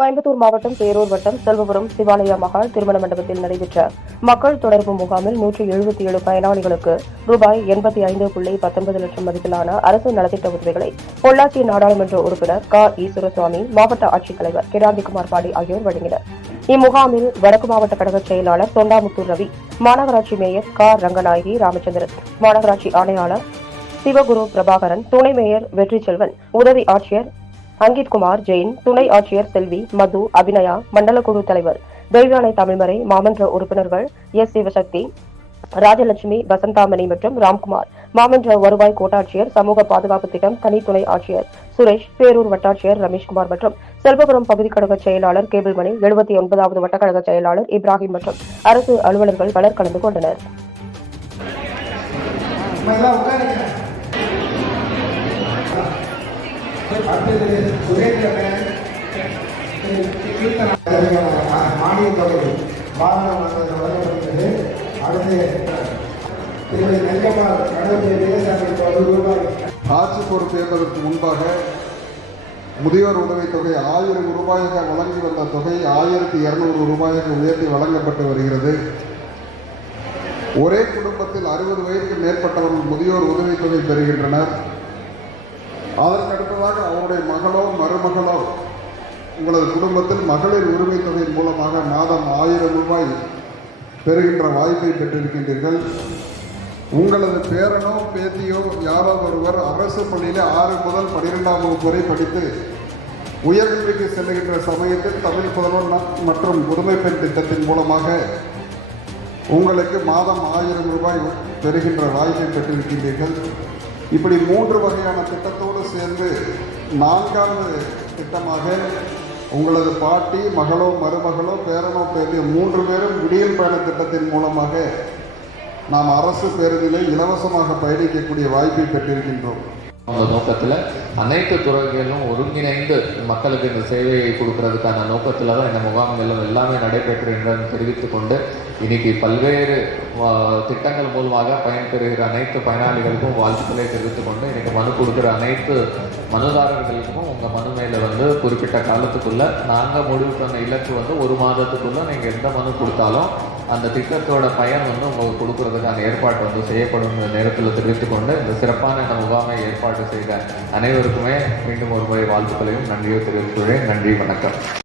கோயம்புத்தூர் மாவட்டம் பேரூர் வட்டம் செல்வபுரம் சிவாலய மகால் திருமண மண்டபத்தில் நடைபெற்ற மக்கள் தொடர்பு முகாமில் நூற்றி எழுபத்தி ஏழு பயனாளிகளுக்கு ரூபாய் எண்பத்தி ஐந்து புள்ளி பத்தொன்பது லட்சம் மதிப்பிலான அரசு நலத்திட்ட உதவிகளை பொள்ளாச்சி நாடாளுமன்ற உறுப்பினர் க. ஈஸ்வரசுவாமி மாவட்ட ஆட்சித்தலைவர் கிராந்திகுமார் பாடி ஆகியோர் வழங்கினர். இம்முகாமில் வடக்கு மாவட்ட கழக செயலாளர் தொண்டாமுத்தூர் ரவி மாநகராட்சி மேயர் க. ரங்கநாயகி ராமச்சந்திரன் மாநகராட்சி ஆணையாளர் சிவகுரு பிரபாகரன் துணை மேயர் வெற்றி செல்வன் உதவி ஆட்சியர் அங்கித்குமார் ஜெயின் துணை ஆட்சியர் செல்வி மது அபிநயா மண்டல குழு தலைவர் தெய்வானை தமிழ்மறை மாமன்ற உறுப்பினர்கள் எஸ். சிவசக்தி ராஜலட்சுமி வசந்தாமணி மற்றும் ராம்குமார். மாமன்ற வருவாய் கோட்டாட்சியர் சமூக பாதுகாப்பு திட்டம் தனித்துணை ஆட்சியர் சுரேஷ் பேரூர் வட்டாட்சியர் ரமேஷ்குமார் மற்றும் செல்வபுரம் பகுதி கழக செயலாளர் கேபிள்மணி எழுபத்தி ஒன்பதாவது வட்டக்கழக செயலாளர் இப்ராஹிம் மற்றும் அரசு அலுவலர்கள் பலர் கலந்து கொண்டனர். அடுத்தது சுரேந்திரன் மானிய தொகை வழங்கப்படுகிறது அடுத்து திருமதி விவசாயிகளுக்கு ஒரு ரூபாய் ஆட்சி பொறுப்பேற்பதற்கு முன்பாக முதியோர் உதவித் தொகை ஆயிரம் ரூபாயாக வழங்கி வந்த தொகை ஆயிரத்தி இருநூறு ரூபாயாக உயர்த்தி வழங்கப்பட்டு வருகிறது. ஒரே குடும்பத்தில் அறுபது வயதுக்கு மேற்பட்டவர்கள் முதியோர் உதவித் தொகை பெறுகின்றனர். அதற்கு உங்களுடைய மகளோ மருமகளோ உங்களது குடும்பத்தில் மகளிர் உரிமை தொகையின் மூலமாக மாதம் ஆயிரம் ரூபாய் பெறுகின்ற வாய்ப்பை பெற்றிருக்கின்றீர்கள். உங்களது பேரனோ பேத்தியோ யாரோ ஒருவர் அரசு பள்ளியில் ஆறு முதல் பன்னிரெண்டாம் வகுப்பு வரை படித்து உயர்கல்விக்கு செல்லுகின்ற சமயத்தில் தமிழ் புதல்வர் மற்றும் புதுமை பெண் திட்டத்தின் மூலமாக உங்களுக்கு மாதம் ஆயிரம் ரூபாய் பெறுகின்ற வாய்ப்பை பெற்றிருக்கின்றீர்கள். இப்படி மூன்று வகையான திட்டத்தோடு சேர்ந்து நான்காவது திட்டமாக உங்களது பாட்டி மகளோ மருமகளோ பேரனோ பேரு மூன்று பேரும் விடியல் பயண திட்டத்தின் மூலமாக நாம் அரசு பேருந்திலே இலவசமாக பயணிக்கக்கூடிய வாய்ப்பை பெற்றிருக்கின்றோம். அந்த நோக்கத்தில் அனைத்து துறைகளிலும் ஒருங்கிணைந்து மக்களுக்கு இந்த சேவையை கொடுக்கறதுக்கான நோக்கத்தில் தான் இந்த முகாம்களும் எல்லாமே நடைபெறுகின்றன தெரிவித்துக்கொண்டு இன்னைக்கு பல்வேறு திட்டங்கள் மூலமாக பயன்பெறுகிற அனைத்து பயனாளிகளுக்கும் வாழ்த்துக்களை தெரிவித்துக் கொண்டு எனக்கு மனு கொடுக்குற அனைத்து மனுதாரர்களுக்கும் உங்கள் மனு மேலே வந்து குறிப்பிட்ட காலத்துக்குள்ளே நாங்கள் முடிவு பண்ண இலக்கு வந்து ஒரு மாதத்துக்குள்ளே நீங்கள் எந்த மனு கொடுத்தாலும் அந்த திட்டத்தோட பயன் வந்து உங்களுக்கு கொடுக்கறதுக்கான ஏற்பாடு வந்து செய்யப்படும் இந்த நேரத்தில் தெரிவித்துக் கொண்டு இந்த சிறப்பான இந்த முகாமை ஏற்பாடு செய்த அனைவருக்குமே மீண்டும் ஒரு முறை வாழ்த்துக்களையும் நன்றியை தெரிவித்துள்ளேன் நன்றி வணக்கம்.